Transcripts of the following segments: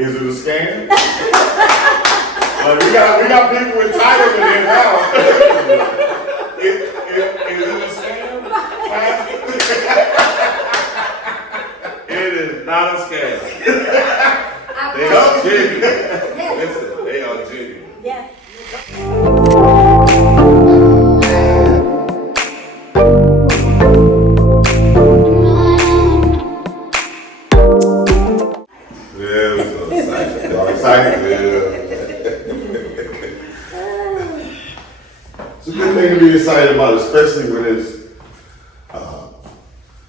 Is it a scam? we got people with titles in their house. Is it a scam? It is not a scam. They are genuine. Yes. Listen, they are genuine. Yes. Yeah, we're so excited. Y'all excited? Yeah. It's a good thing to be excited about, especially when it's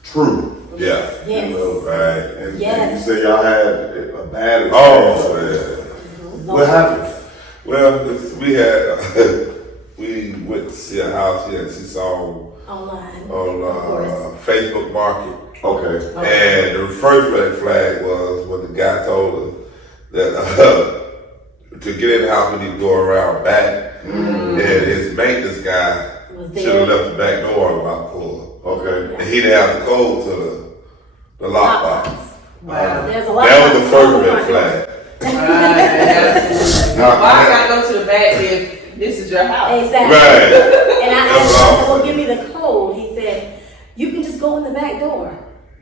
true. Yeah. Yes. You know, right? And Yes. you say y'all had a bad experience. Oh, man. What happened? Well, we went to see a house here and she saw Online. on Facebook Market. Okay. And the first red flag was when the guy told us that to get in the house we need to go around back. And his maintenance guy should have left the back door unlocked for us. Okay. And he didn't have the code to the lockbox. Wow. There's a lot That of was the first red flag. Right. Why I gotta go to the back if this is your house? Exactly. Right. And I That's asked him, awesome. well, give me the code. He said, you can just go in the back door.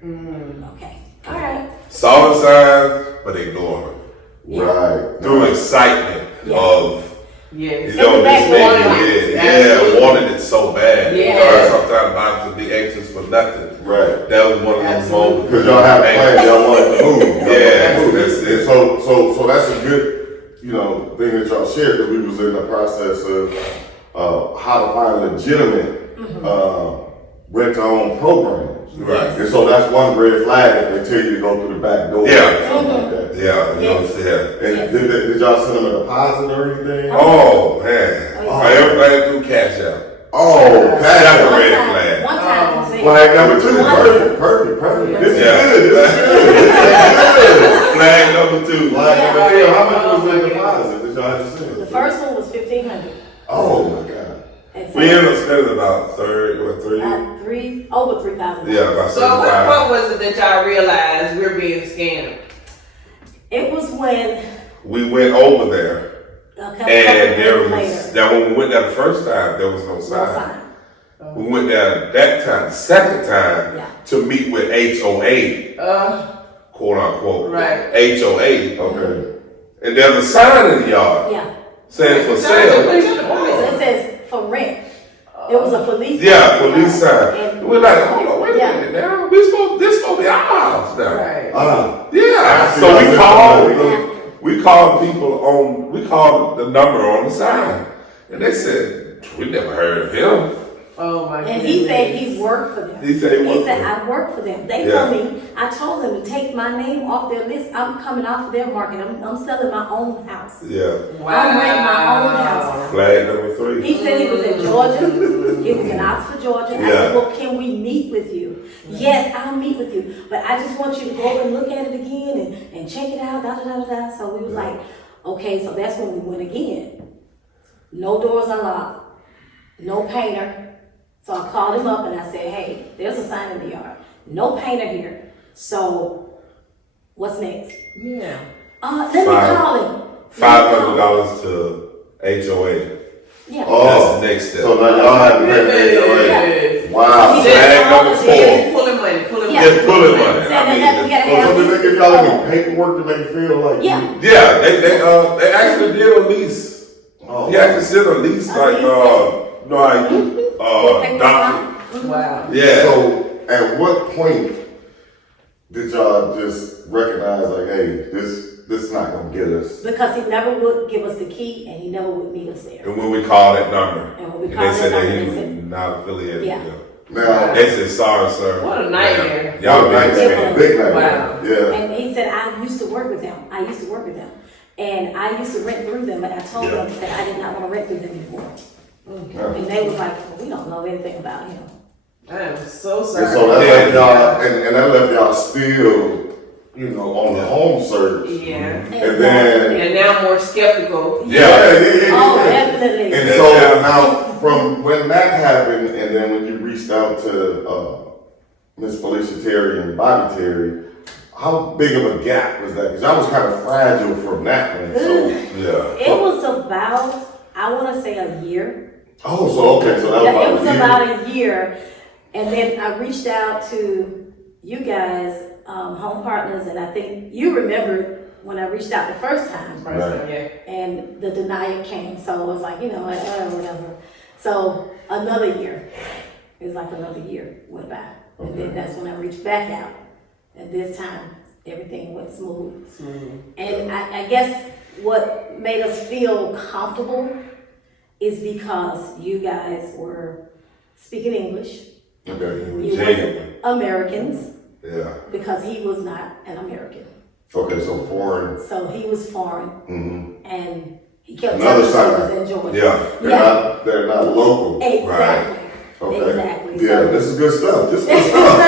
Okay. All right. Saw the signs, but ignored them. Right. Through excitement Yeah. of, Yes. you know, back this door. nigga, yeah, Absolutely. wanted it so bad. Yeah. Or sometimes moms would be anxious for nothing. Right. That was one of those Absolutely. moments. Because y'all have plans, y'all want to move. Y'all Yeah, wanna move. that's it. So that's a good, thing that y'all shared, because we was in the process of how to find legitimate rent-to-own programs. Right. And so that's one red flag if they tell you to go through the back door. Yeah. Or something like that. Yeah, you know, Yes. yeah. And Yes. did y'all send them a deposit or anything? Oh, man. Oh, Everything through Cash App. Oh, That's that's a One red time- flag. One time. he said- flag number 2. One- Perfect. This is Yeah. good. This is good. Flag number 2. Flag number Yeah. 2. How much was the deposit that y'all had to send? The first one was $1,500. Oh my God. And We ended up spending about 3. over 3,000. Yeah, about So what 35. was it that y'all realized we're being scammed? It was when We went over there. a couple And there days was, later, now when we went there the first time, there was no no sign. sign. We went there that time, the second time, Yeah. to meet with HOA, quote unquote. Right. HOA. Okay. And there's a sign in the yard Yeah. saying for So sale. put your So deposit. it says for rent. It was a police. Yeah, police sign. And- We're like, hold on, wait a Yeah. minute now. This supposed to be our house now. Right. Yeah. see, So I we see. called. We called people we called the number on the sign. And they said, we never heard of him. Oh my And goodness. he said he worked for them. He said he worked for them. I work for them. They Yeah. told me, I told them to take my name off their list. I'm coming off of their market. I'm selling my own house. Yeah. Wow. I'm renting my own house. Flag number 3. He said he was in Georgia. He was in Oxford, Georgia. I Yeah. said, well, can we meet with you? Yes, I'll meet with you. But I just want you to go and look at it again and check it out. Da, da, da, da, da. So we was like, okay, so that's when we went again. No doors unlocked. No painter. So I called him up and I said, hey, there's a sign in the yard. No painter here. So what's next? Yeah. Let me Fine. call him. $500 to HOA. Yeah. That's the next step. So now y'all have to pay the HOA. Yes. Wow. He Flag just number called 4. us. Pulling money. Yeah. Just pulling money. Said I mean, that we gotta just- have So did they give y'all any paperwork to make you feel like Yeah. yeah, they actually did a lease. Oh. He actually sent a lease like document. Wow. Yeah. So at what point did y'all just recognize like, hey, this is not gonna get us? Because he never would give us the key and he never would meet us there. And when we called that number, And when we and called they said that that number, he they was said- not affiliated Yeah. with them. Now, They said, sorry, sir. What a nightmare. Y'all y'all big nice, man. big night. Wow. Yeah. And he said, I used to work with them. And I used to rent through them, but I told them that I did not want to rent through them anymore. And they was like, well, we don't know anything about him. I am so sorry. And so that Yeah. left y'all, and that left y'all still, on the home search. Yeah. And then, And now I'm more skeptical. Oh, definitely. And so now, from when that happened, and then when you reached out to Miss Felicia Terry and Bobby Terry, how big of a gap was that? Because I was kind of fragile from that one. So Yeah. It was about, I want to say a year. oh, so okay, so that was It was about a year. about a year. And then I reached out to you guys, home partners, and I think you remember when I reached out the first time. And the denial came, so I was like, whatever. So another year, it was like another year went by. And then that's when I reached back out. And this time, everything went smooth. And I guess what made us feel comfortable is because you guys were speaking English. Okay. You were Americans, Yeah. because he was not an American. Okay, so foreign. So he was foreign, and he kept Another telling us side. he was in Georgia. Yeah. They're not local. Exactly. Okay. Exactly. Yeah, So- this is good stuff. This is good stuff.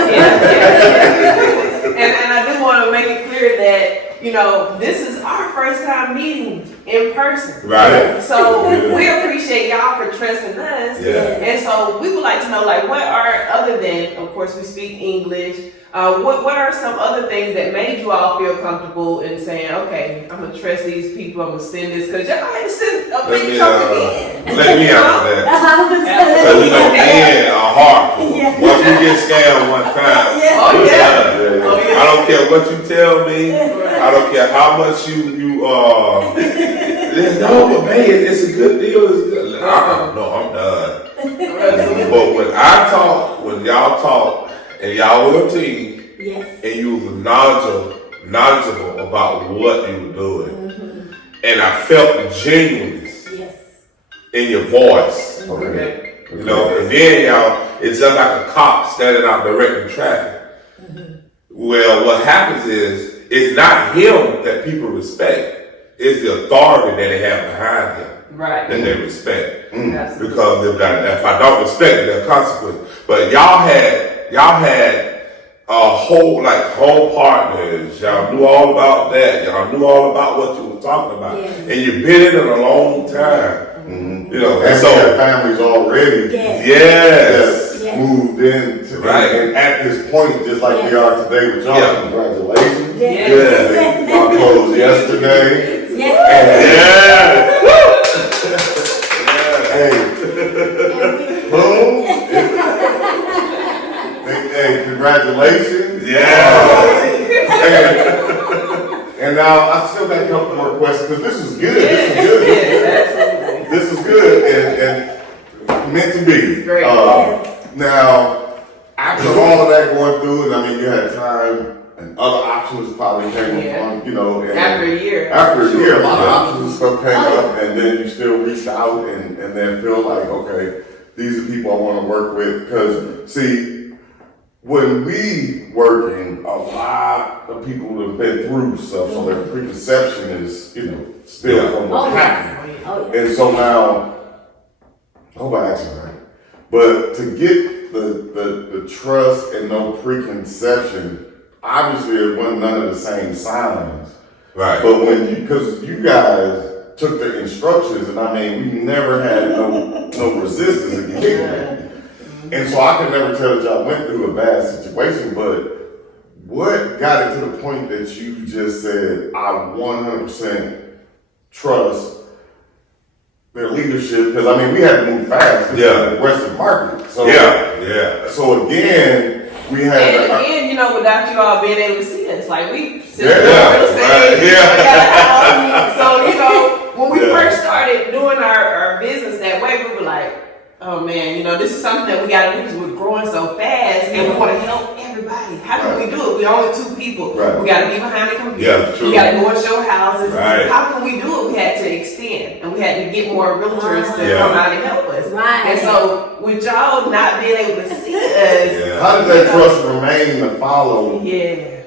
And I do want to make it clear that, this is our first time meeting in person. Right. So Yeah. we appreciate y'all for trusting us. Yeah. And so we would like to know, what are, other than, of course, we speak English, what are some other things that made you all feel comfortable in saying, okay, I'm going to trust these people, I'm going to send this, because y'all had to send a big chunk in. Let me answer that. That's how I was Because men are hardcore. Yeah. Once we get scammed one time, Oh, we're yeah. done. Oh, yeah. I don't care what you tell me. I don't care how much no, but man, it's a good deal. It's good. No, I'm done. But when y'all talk, and y'all were a team, Yes. and you was knowledgeable about what you were doing, and I felt the genuineness Yes. in your voice. Okay. And then y'all, it's just like a cop standing out directing traffic. Well, what happens is, it's not him that people respect. It's the authority that they have behind him Right. that they respect. Absolutely. Because if I don't respect it, there are consequences. But y'all had a whole partners. Y'all knew all about that. Y'all knew all about what you were talking about. Yes. And you've been in it a long time. And And so, so families already Yes. yes. Yes. moved in to Right. and at this point, just like we are today with y'all. Yeah. Congratulations. Yes. Yeah. Y'all closed yesterday. Yes. Hey, boom. Hey, congratulations. Yeah. And now I still got a couple more questions because this is good. This is good. Absolutely. This is good and meant to be. Great. Now, after all of that going through, and I mean, you had time and other options probably came on, and After a year. After a year, a lot of options and stuff came up, and then you still reached out and then feel like, okay, these are people I want to work with. Because, see, when we working, a lot of people have been through stuff, so their preconception is, still from what happened. Oh, yes. And so now, I hope I asked you right, but to get the trust and no preconception, obviously it wasn't none of the same signs. Right. But because you guys took the instructions, and I mean, we never had no resistance and kickback. And so I could never tell that y'all went through a bad situation, but what got it to the point that you just said, I 100% trust their leadership? Because I mean, we had to move fast. It's an aggressive market. So So again, we had. And again, without you all being able to see us, we sit Yeah, in real estate. right, We got a house. So when we first started doing our business that way, we were like, oh man, this is something that we got to do because we're growing so fast and we want to help everybody. How can we do it? We're only two people. Right. We got to be behind the computer. Yeah, true. We got to go and show houses. Right. How can we do it? We had to extend and we had to get more realtors to come out and help us. Right. And so with y'all not being able to see us, How did that trust remain to follow? yeah.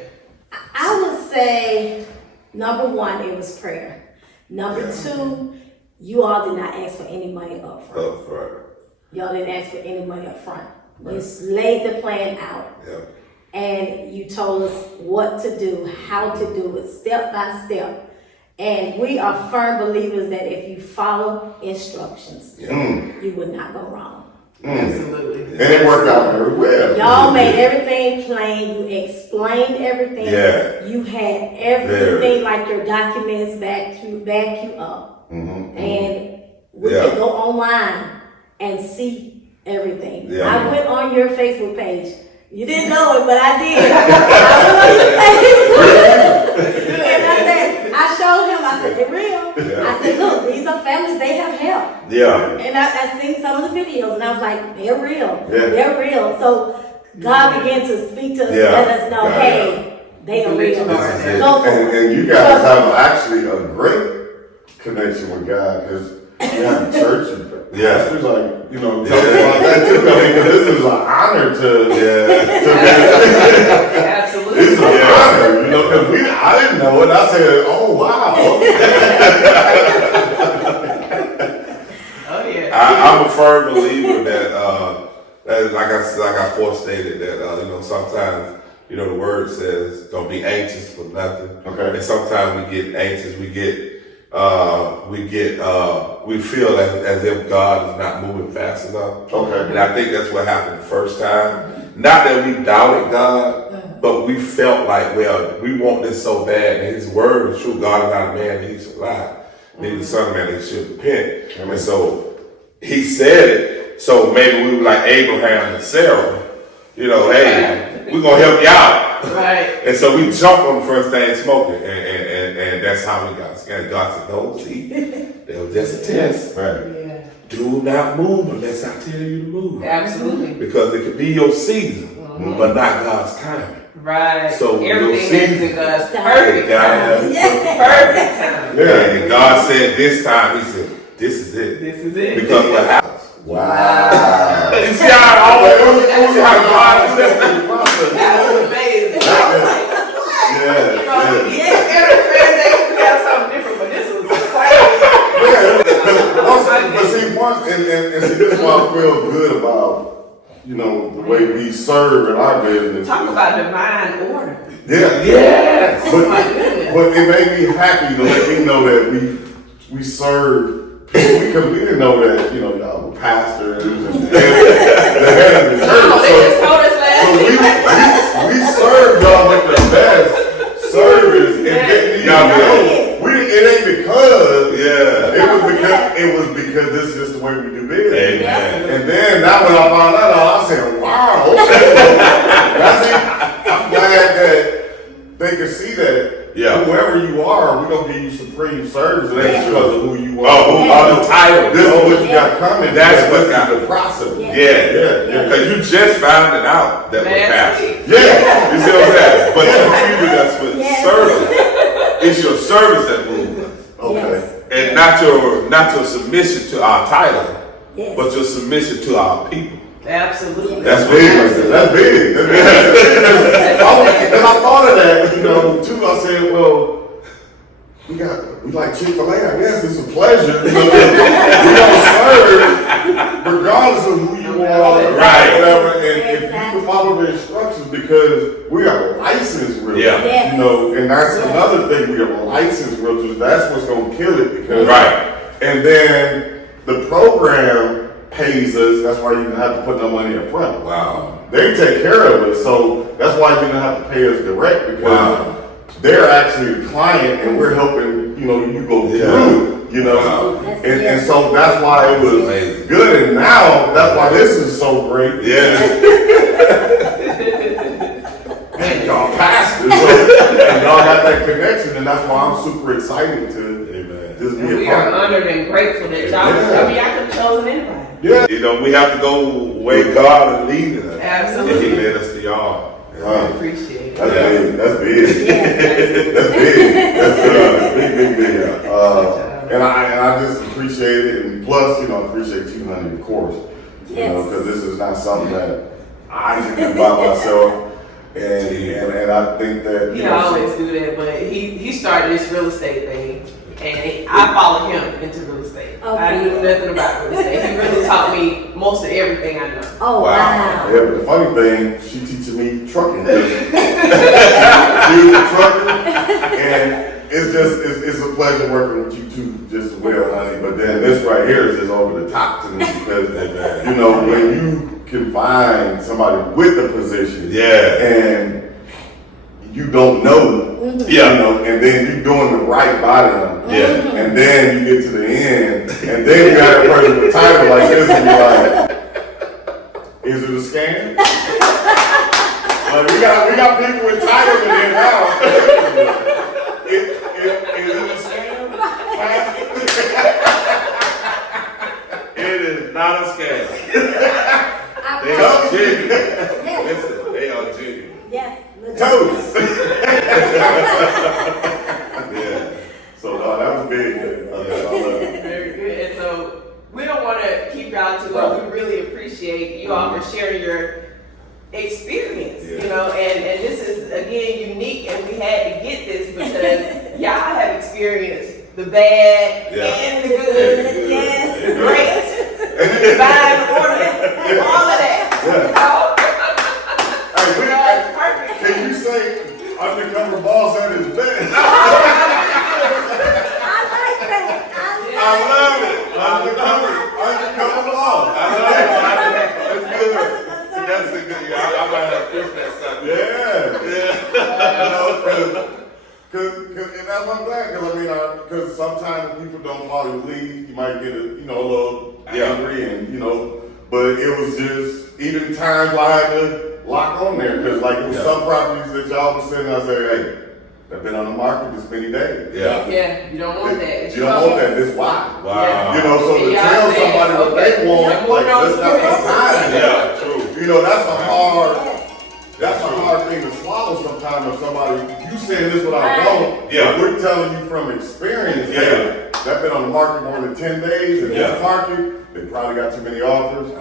I would say, number one, it was prayer. Number two, you all did not ask for any money up front. Y'all didn't ask for any money up front. You laid the plan out. And you told us what to do, how to do it, step by step. And we are firm believers that if you follow instructions, you would not go wrong. Absolutely. And it worked out very well. Y'all made everything plain. You explained everything. Yeah. You had everything like your documents back you up. And we can go online and see everything. Yeah. I went on your Facebook page. You didn't know it, but I did. I went on your Facebook. And I said, I showed him, I said, they're real. Yeah. I said, look, these are families, they have help. Yeah. And I seen some of the videos and I was like, they're real. Yeah. They're real. So God began to speak to us, Yeah. let us know, Yeah. hey, they are real. This is it. Go for it. And you guys have actually a great connection with God because you have church and pastors like, you know, tell us about that too. I mean, 'cause this is an honor to Absolutely. It's an honor, you know, because I didn't know it. I said, oh wow. Oh yeah. I'm a firm believer that like I forestated that you know, sometimes, you know, the word says don't be anxious for nothing. Okay. And sometimes we get anxious, we feel as if God is not moving fast enough. Okay. And I think that's what happened the first time. Not that we doubted God, but we felt like, well, we want this so bad, and His word is true. God is not a man that He should lie. Neither the Son of Man that He should repent. And so He said it. So maybe we were like Abraham and Sarah. You know, hey, we're gonna help you out. Right. And so we jumped on the first thing smoking, and that's how we got scared. God said, no, see, that was just a test. Right. Yeah. Do not move unless I tell you to move. Absolutely. Because it could be your season, but not God's timing. Right. So everything you'll is see- in God's perfect God time. has Perfect time. Yeah. And God said this time, He said, this is it. This is it. Because what happens? Wow. You see how God does that? That was amazing. Yeah. Every transaction has something different, but this was quite. But see, once, and see, this is why I feel good about, you know, the way we serve in our business. Talk about divine order. Yeah. Yes. But it made me happy to let me know that we serve people because we didn't know that, you know, y'all were pastors and the head of the church. No, they just told us last So week. we served y'all with the best service and getting y'all know. It ain't because it was because this is just the way we do business. Amen. And then now when I found that out, I said, wow, okay. That's it. I'm glad that they can see that. Yeah. Whoever you are, we're gonna give you supreme service. It ain't because of who you are. Oh, the title. This is what you got coming. That's because what got this is the process. Yeah. Because you just found it out that we're Last pastors. week. Yeah. You see what I'm saying? But you treated us with service. It's your service that moves us. Okay. And not your submission to our title, Yes. but your submission to our people. Absolutely. That's big. That's big. Because I thought of that, you know, too. I said, well, we like Chick-fil-A, I guess it's a pleasure. You know, we don't serve regardless of who you are, Right. whatever. And if you can follow the instructions, because we are licensed realtors. Yeah. Yes. You know, and that's another thing. We are licensed realtors. That's what's gonna kill it because Right. And then the program pays us. That's why you don't have to put no money up front. Wow. They take care of us, so that's why you don't have to pay us direct because Wow. they're actually the client and we're helping, you know, you go through, you know. Wow. And so that's why it was Amazing. good. And now that's why this is so great. Yeah. And y'all pastors, so, and y'all got that connection, and that's why I'm super excited to just And be we a are part. honored and grateful that y'all. Yeah. I mean, I could have chosen anybody. Yeah. You know, we have to go where God is leading us. Absolutely. And He led us to y'all. Wow. Appreciate it. That's big. That's big. That's big. That's big. And I just appreciate it, and plus, you know, appreciate you, honey, of course. You know, because this is not something that I can do by myself. And I think that He always do that, but he started this real estate thing, and I followed him into real estate. I knew nothing about real estate. He really taught me most of everything I know. Oh, wow. Yeah, but the funny thing, she teaching me trucking. She was a trucker, and it's a pleasure working with you too, just as well, honey. But then this right here is just over the top to me because you know when you can find somebody with a position, and you don't know, you know, and then you doing the right by them, and then you get to the end, and then you got a person with a title like this, and you're like, is it a scam? Like we got people with titles in here now. Is it a scam? It is not a scam. I They promise are you. genuine. Yes. Listen, they are genuine. Yes. Toast. Yeah. So that was big. I love it. Very good. And so we don't want to keep y'all too long. We really appreciate you all for sharing your experience, you know, and this is again unique, and we had to get this because y'all have experienced the bad and the good, Yes. the great, the divine order, all of that. You know? It's perfect. Can you say undercover boss at his best? I like that. I love it. Undercover boss. I love it. That's good. That's a good. I might have to push that something. And that's what I'm glad, because I mean, because sometimes when people don't follow the lead, you might get a little angry, and but it was just even times where I had to lock on there, because like it was some properties that y'all was sitting there and say, hey, they've been on the market this many days. Yeah, you don't want that. You don't want that. This why. Wow. So to tell somebody what they want, like let's not be time. Yeah, true. That's a hard thing to swallow sometimes. If somebody, you saying this what I want, but we're telling you from experience. That been on the market more than 10 days, and this market, they probably got too many offers. So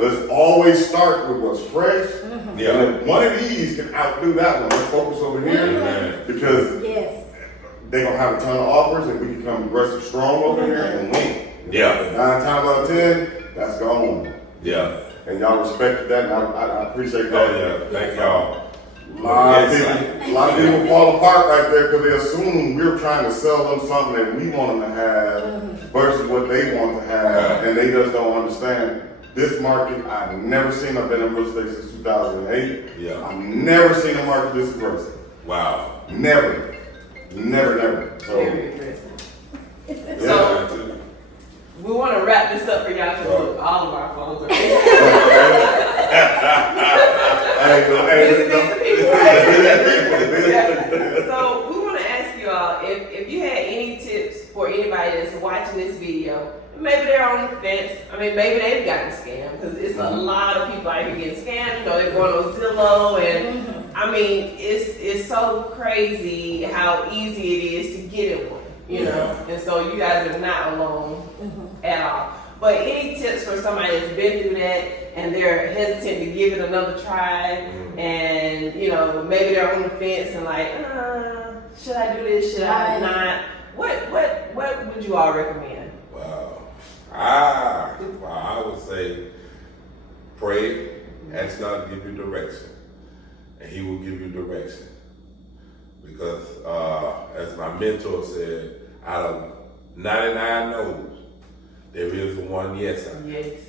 let's always start with what's fresh. And if one of these can outdo that one, let's focus over here because they're gonna have a ton of offers, and we can come aggressive, strong over here and win. 9 times out of 10, that's gone. And y'all respected that, and I appreciate that. Thank y'all. A lot of people fall apart right there because they assume we're trying to sell them something that we want them to have versus what they want to have, and they just don't understand. This market, I've never seen. I've been in real estate since 2008. I've never seen a market this aggressive. Wow. Never. So, Very aggressive. So we want to wrap this up for y'all because all of our phones are So we want to ask you all if you had any tips for anybody that's watching this video. Maybe they're on the fence. I mean, maybe they've gotten scammed because it's a lot of people out here getting scammed. They're going on Zillow, and I mean, it's so crazy how easy it is to get in one. And so you guys are not alone at all. But any tips for somebody that's been through that and they're hesitant to give it another try, and maybe they're on the fence and like, should I do this? Should I not? What would you all recommend? Wow. I would say pray, ask God to give you direction, and He will give you direction. Because as my mentor said, out of 99 no's, there is one yes.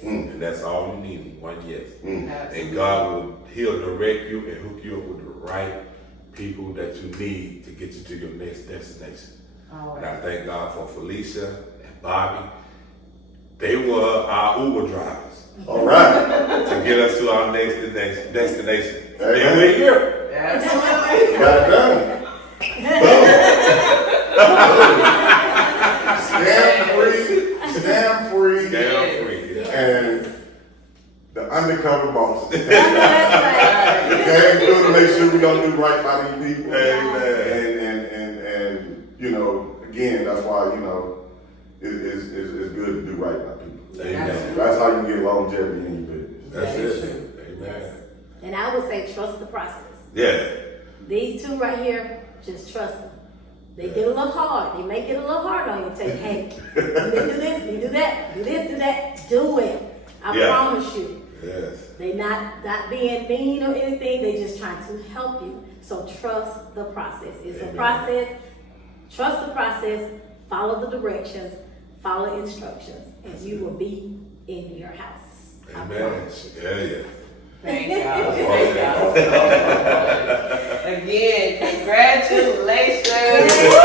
And that's all you need, one yes. And God He'll direct you and hook you up with the right people that you need to get you to your next destination. And I thank God for Felicia and Bobby. They were our Uber drivers. all right. To get us to our next destination. Hey, And we're here. Absolutely. Got it done. Scam free, and the undercover boss. Came through to make sure we don't do right by these people. And again, that's why it's good to do right by people. Amen. That's how you get longevity in your business. That's it. Amen. And I would say trust the process. Yeah. These two right here, just trust them. They get a little hard. They may get a little hard on you. Take, hey, you need to do this, you do that, do this, do that. Do it. I promise you. Yes. They not being mean or anything. They just trying to help you. So trust the process. It's a process. Trust the process, follow the directions, follow instructions, and you will be in your house. I Amen. promise. Yeah. Thank y'all. Thank y'all so much. Again, congratulations.